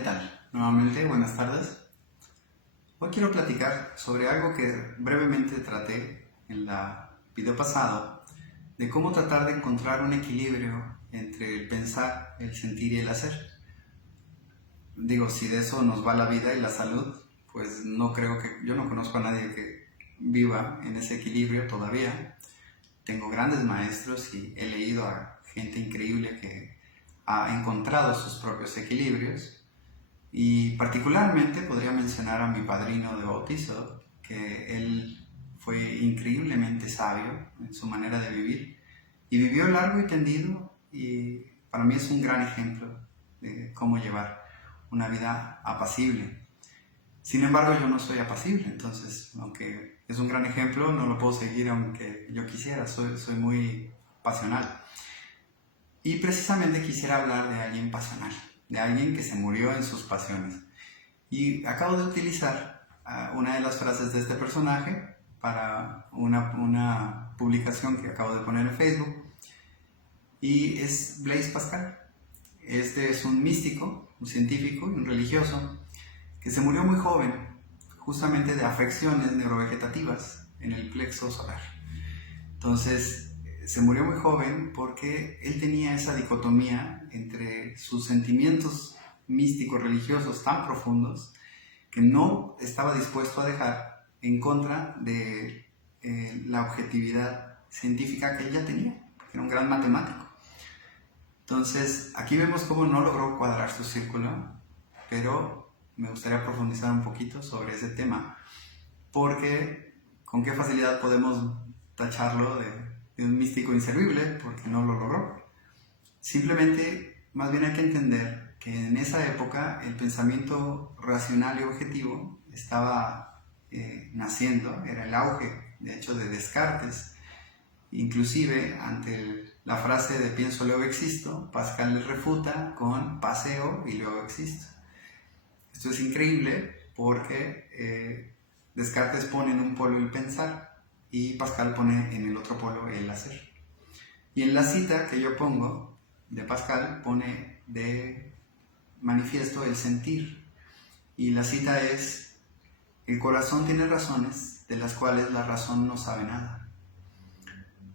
¿qué tal? Nuevamente, buenas tardes. Hoy quiero platicar sobre algo que brevemente traté en el video pasado, de cómo tratar de encontrar un equilibrio entre el pensar, el sentir y el hacer. Digo, si de eso nos va la vida y la salud, pues yo no conozco a nadie que viva en ese equilibrio todavía. Tengo grandes maestros y he leído a gente increíble que ha encontrado sus propios equilibrios. Y particularmente podría mencionar a mi padrino de bautizo, que él fue increíblemente sabio en su manera de vivir y vivió largo y tendido, y para mí es un gran ejemplo de cómo llevar una vida apacible. Sin embargo, yo no soy apacible, entonces, aunque es un gran ejemplo, no lo puedo seguir aunque yo quisiera, soy muy pasional. Y precisamente quisiera hablar de alguien pasional, de alguien que se murió en sus pasiones. Y acabo de utilizar una de las frases de este personaje para una publicación que acabo de poner en Facebook, y es Blaise Pascal. Este es un místico, un científico y un religioso que se murió muy joven, justamente de afecciones neurovegetativas en el plexo solar. Entonces, se murió muy joven porque él tenía esa dicotomía entre sus sentimientos místicos religiosos tan profundos que no estaba dispuesto a dejar en contra de la objetividad científica que él ya tenía, porque era un gran matemático. Entonces, aquí vemos cómo no logró cuadrar su círculo, pero me gustaría profundizar un poquito sobre ese tema, porque con qué facilidad podemos tacharlo de un místico inservible porque no lo logró. Simplemente, más bien hay que entender que en esa época el pensamiento racional y objetivo estaba naciendo, era el auge, de hecho, de Descartes. Inclusive, ante la frase de pienso, luego existo, Pascal le refuta con paseo y luego existo. Esto es increíble porque Descartes pone en un polo el pensar y Pascal pone en el otro polo el hacer. Y en la cita que yo pongo de Pascal pone de manifiesto el sentir. Y la cita es: el corazón tiene razones de las cuales la razón no sabe nada.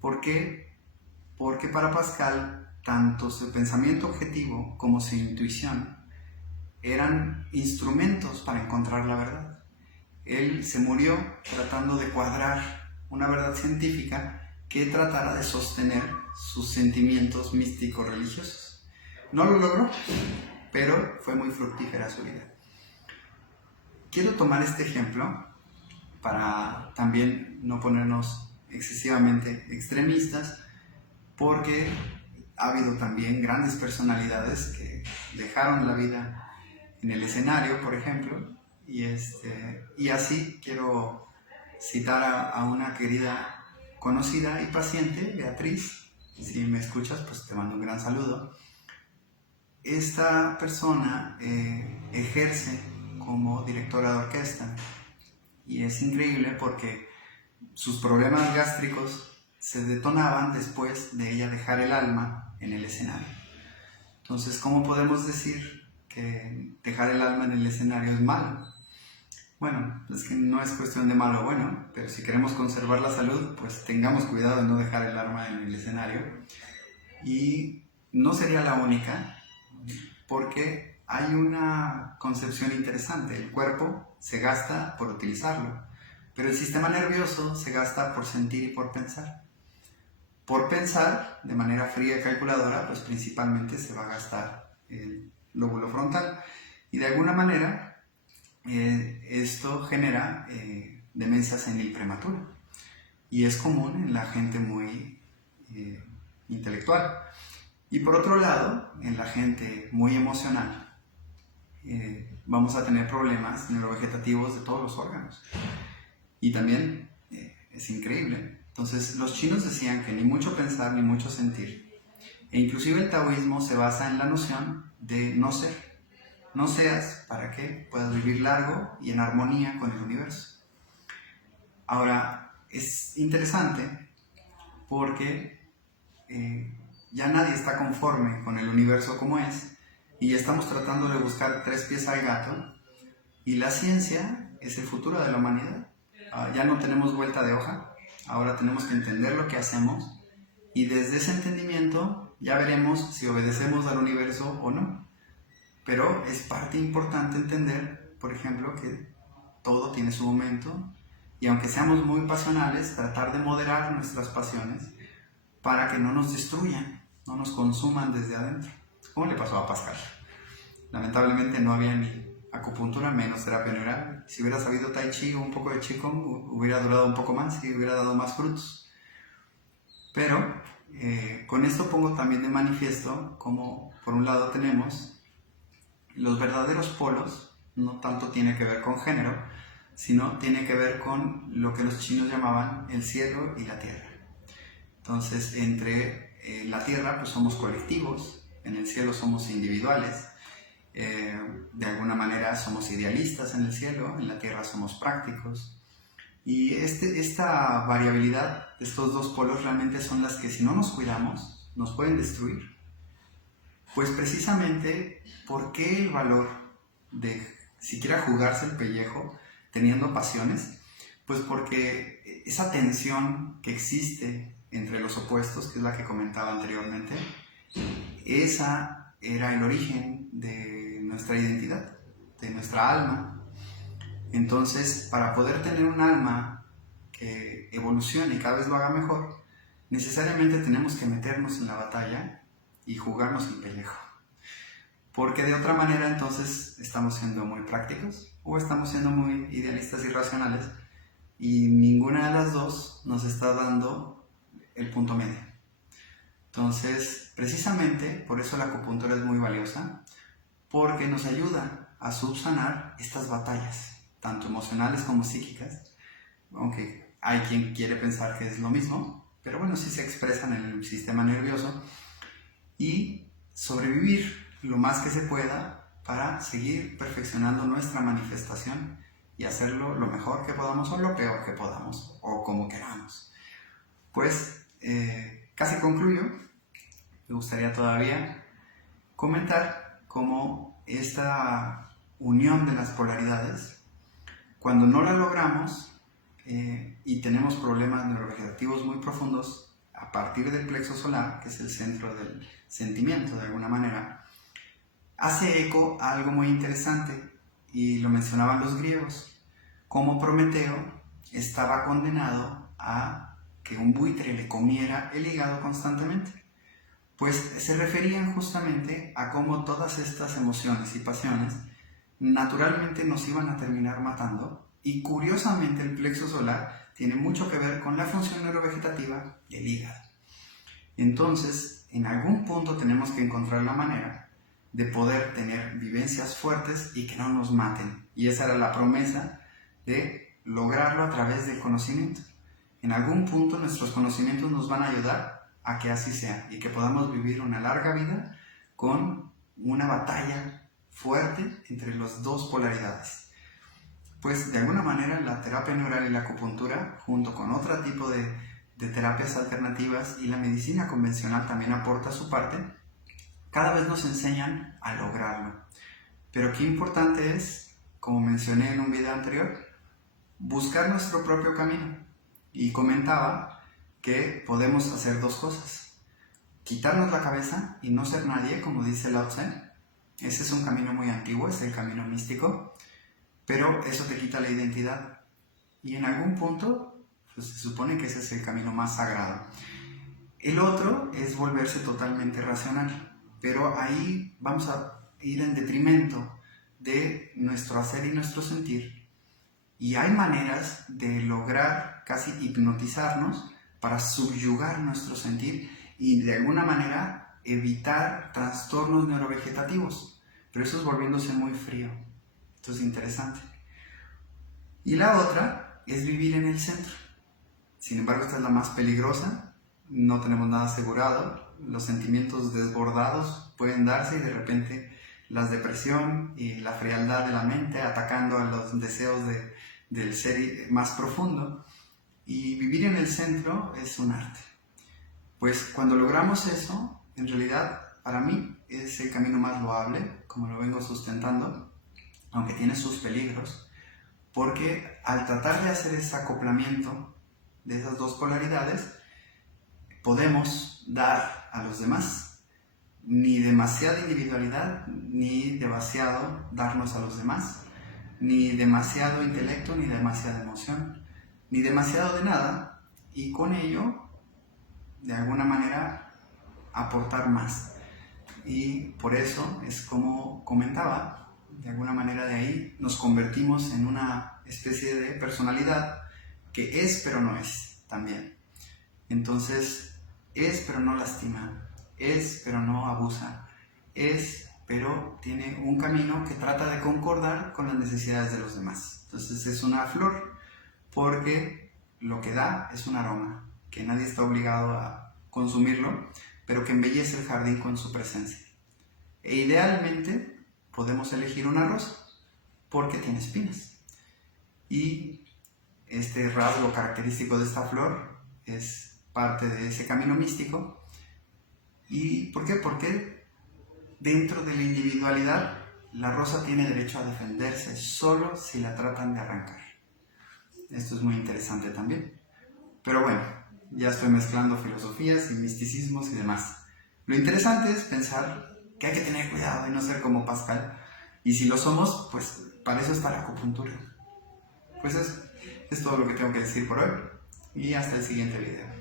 ¿Por qué? Porque para Pascal, tanto su pensamiento objetivo como su intuición eran instrumentos para encontrar la verdad. Él se murió tratando de cuadrar una verdad científica que tratara de sostener sus sentimientos místicos religiosos. No lo logró, pero fue muy fructífera su vida. Quiero tomar este ejemplo para también no ponernos excesivamente extremistas, porque ha habido también grandes personalidades que dejaron la vida en el escenario, por ejemplo, y así quiero citar a una querida conocida y paciente, Beatriz. Si me escuchas, pues te mando un gran saludo. Esta persona ejerce como directora de orquesta y es increíble porque sus problemas gástricos se detonaban después de ella dejar el alma en el escenario. Entonces, ¿cómo podemos decir que dejar el alma en el escenario es malo? Bueno, es que no es cuestión de malo o bueno, pero si queremos conservar la salud, pues tengamos cuidado de no dejar el alma en el escenario. Y no sería la única, porque hay una concepción interesante: el cuerpo se gasta por utilizarlo, pero el sistema nervioso se gasta por sentir y por pensar. Por pensar de manera fría y calculadora, pues principalmente se va a gastar el lóbulo frontal, y de alguna manera esto genera demencia senil prematura, y es común en la gente muy intelectual. Y por otro lado, en la gente muy emocional, vamos a tener problemas neurovegetativos de todos los órganos. Y también es increíble. Entonces, los chinos decían que ni mucho pensar ni mucho sentir. E inclusive el taoísmo se basa en la noción de no ser. No seas para que puedas vivir largo y en armonía con el universo. Ahora, es interesante porque ya nadie está conforme con el universo como es, y estamos tratando de buscar tres pies al gato, y la ciencia es el futuro de la humanidad. Ya no tenemos vuelta de hoja, ahora tenemos que entender lo que hacemos, y desde ese entendimiento ya veremos si obedecemos al universo o no. Pero es parte importante entender, por ejemplo, que todo tiene su momento, y aunque seamos muy pasionales, tratar de moderar nuestras pasiones para que no nos destruyan, no nos consuman desde adentro. ¿Cómo le pasó a Pascal? Lamentablemente no había ni acupuntura, menos terapia neural. Si hubiera sabido Tai Chi o un poco de Qigong, hubiera durado un poco más y hubiera dado más frutos. Pero con esto pongo también de manifiesto como, por un lado, tenemos los verdaderos polos. No tanto tiene que ver con género, sino tiene que ver con lo que los chinos llamaban el cielo y la tierra. Entonces, entre la tierra pues somos colectivos, en el cielo somos individuales, de alguna manera somos idealistas en el cielo, en la tierra somos prácticos. Y esta variabilidad de estos dos polos realmente son las que, si no nos cuidamos, nos pueden destruir. Pues precisamente, ¿por qué el valor de siquiera jugarse el pellejo teniendo pasiones? Pues porque esa tensión que existe entre los opuestos, que es la que comentaba anteriormente, esa era el origen de nuestra identidad, de nuestra alma. Entonces, para poder tener un alma que evolucione y cada vez lo haga mejor, necesariamente tenemos que meternos en la batalla y jugarnos el pellejo. Porque de otra manera entonces estamos siendo muy prácticos o estamos siendo muy idealistas y racionales, y ninguna de las dos nos está dando el punto medio. Entonces, precisamente por eso la acupuntura es muy valiosa, porque nos ayuda a subsanar estas batallas, tanto emocionales como psíquicas, aunque hay quien quiere pensar que es lo mismo, pero bueno, sí se expresan en el sistema nervioso, y sobrevivir lo más que se pueda para seguir perfeccionando nuestra manifestación y hacerlo lo mejor que podamos o lo peor que podamos o como queramos. Pues casi concluyo. Me gustaría todavía comentar cómo esta unión de las polaridades, cuando no la logramos y tenemos problemas neurovegetativos muy profundos a partir del plexo solar, que es el centro del sentimiento de alguna manera, hace eco a algo muy interesante, y lo mencionaban los griegos, como Prometeo estaba condenado a que un buitre le comiera el hígado constantemente. Pues se referían justamente a cómo todas estas emociones y pasiones naturalmente nos iban a terminar matando, y curiosamente el plexo solar tiene mucho que ver con la función neurovegetativa del hígado. Entonces, en algún punto tenemos que encontrar la manera de poder tener vivencias fuertes y que no nos maten. Y esa era la promesa de lograrlo a través del conocimiento. En algún punto nuestros conocimientos nos van a ayudar a que así sea y que podamos vivir una larga vida con una batalla fuerte entre las dos polaridades. Pues de alguna manera la terapia neural y la acupuntura, junto con otro tipo de terapias alternativas, y la medicina convencional también aporta su parte, cada vez nos enseñan a lograrlo. Pero qué importante es, como mencioné en un video anterior, buscar nuestro propio camino. Y comentaba que podemos hacer dos cosas: quitarnos la cabeza y no ser nadie, como dice Lao Tse. Ese es un camino muy antiguo, es el camino místico, pero eso te quita la identidad. Y en algún punto, pues, se supone que ese es el camino más sagrado. El otro es volverse totalmente racional. Pero ahí vamos a ir en detrimento de nuestro hacer y nuestro sentir. Y hay maneras de lograr casi hipnotizarnos para subyugar nuestro sentir y de alguna manera evitar trastornos neurovegetativos. Pero eso es volviéndose muy frío. Esto es interesante. Y la otra es vivir en el centro. Sin embargo, esta es la más peligrosa. No tenemos nada asegurado. Los sentimientos desbordados pueden darse, y de repente la depresión y la frialdad de la mente atacando a los deseos del ser más profundo. Y vivir en el centro es un arte. Pues cuando logramos eso, en realidad, para mí, es el camino más loable, como lo vengo sustentando, aunque tiene sus peligros, porque al tratar de hacer ese acoplamiento de esas dos polaridades, podemos dar a los demás ni demasiada individualidad, ni demasiado darnos a los demás, ni demasiado intelecto, ni demasiada emoción, ni demasiado de nada, y con ello, de alguna manera, aportar más. Y por eso es como comentaba, de alguna manera de ahí nos convertimos en una especie de personalidad que es pero no es también. Entonces, es pero no lastima, es pero no abusa, es pero tiene un camino que trata de concordar con las necesidades de los demás. Entonces es una flor porque lo que da es un aroma, que nadie está obligado a consumirlo, pero que embellece el jardín con su presencia. E idealmente podemos elegir una rosa porque tiene espinas. Y este rasgo característico de esta flor es parte de ese camino místico. ¿Y por qué? Porque dentro de la individualidad, la rosa tiene derecho a defenderse solo si la tratan de arrancar. Esto es muy interesante también. Pero bueno, ya estoy mezclando filosofías y misticismos y demás. Lo interesante es pensar que hay que tener cuidado y no ser como Pascal. Y si lo somos, pues para eso está la acupuntura. Pues eso es todo lo que tengo que decir por hoy. Y hasta el siguiente video.